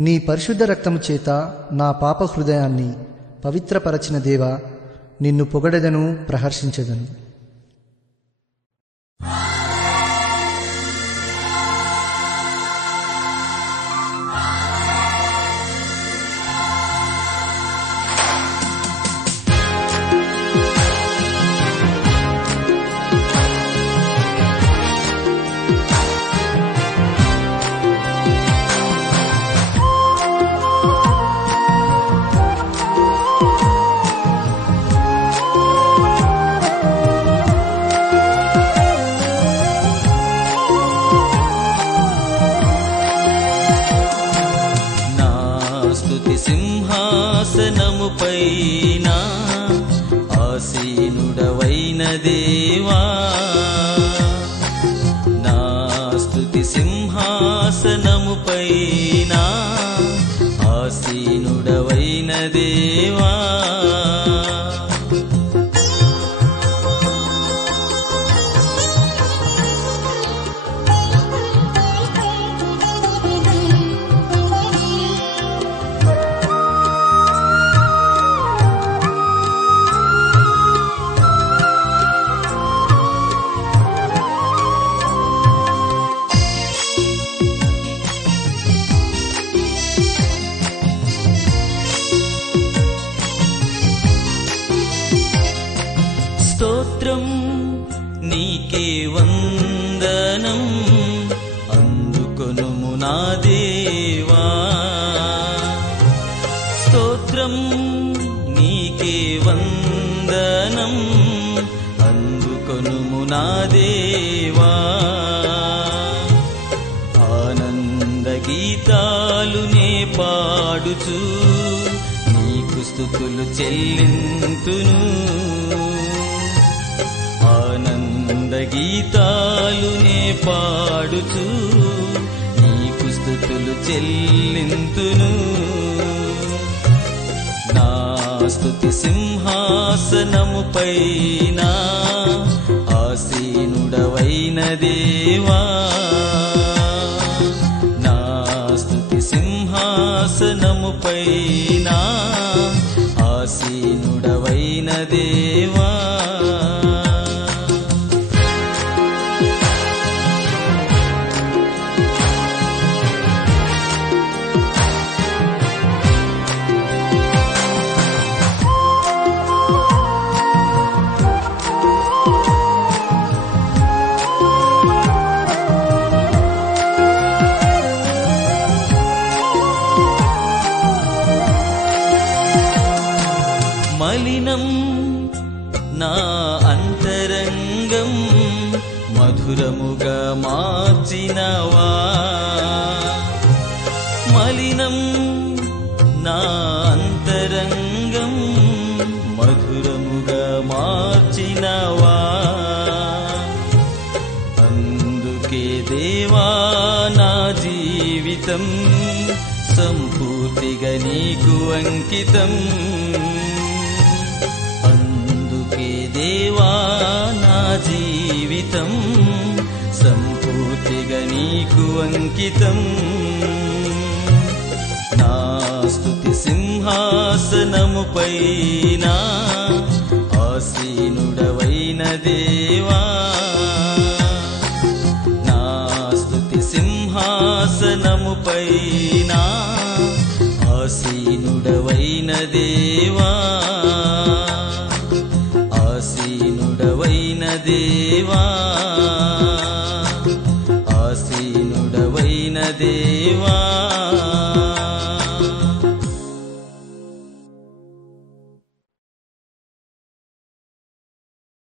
నీ పరిశుద్ధ రక్తము చేత నా పాప హృదయాన్ని పవిత్రపరచిన దేవ నిన్ను పొగడెదను ప్రహర్షించదను. సింహాసనముపైన ఆసీనుడవైన దేవా. నా స్థుతి సింహాసనము సింహాసనముపైన ఆసీనుడవైన దేవా. నీకే వందనం అందుకొనుము నా దేవా. స్తోత్రం నీకే వందనం అందుకొనుము నా దేవా. ఆనంద గీతాలు నే పాడుచు నీకు స్థుతులు చెల్లింతును. ఆనంద గీతాలు నే పాడుచు నీకు స్థుతులు చెల్లింతును. నా స్థుతి సింహాసనము పైన ఆసీనుడవైన దేవా. నా స్థుతి సింహాసనము పైన ఆసీనుడవైన దేవా. మలినం నా అంతరంగం మధురముగా మార్చినవా? మలినం నా అంతరంగం మధురముగా మార్చినవా? అందుకే దేవా నా జీవితం సంపూర్తిగా నీకు అంకితం. దేవా నా జీవితం సంపూర్తిగా నీకు అంకితం. నా స్థుతి సింహాసనము పైన ఆసీనుడవైన దేవా. నా స్థుతి సింహాసనము పైన ఆసీనుడవైన దేవా. దేవా. ఆసీనుడవైన దేవా.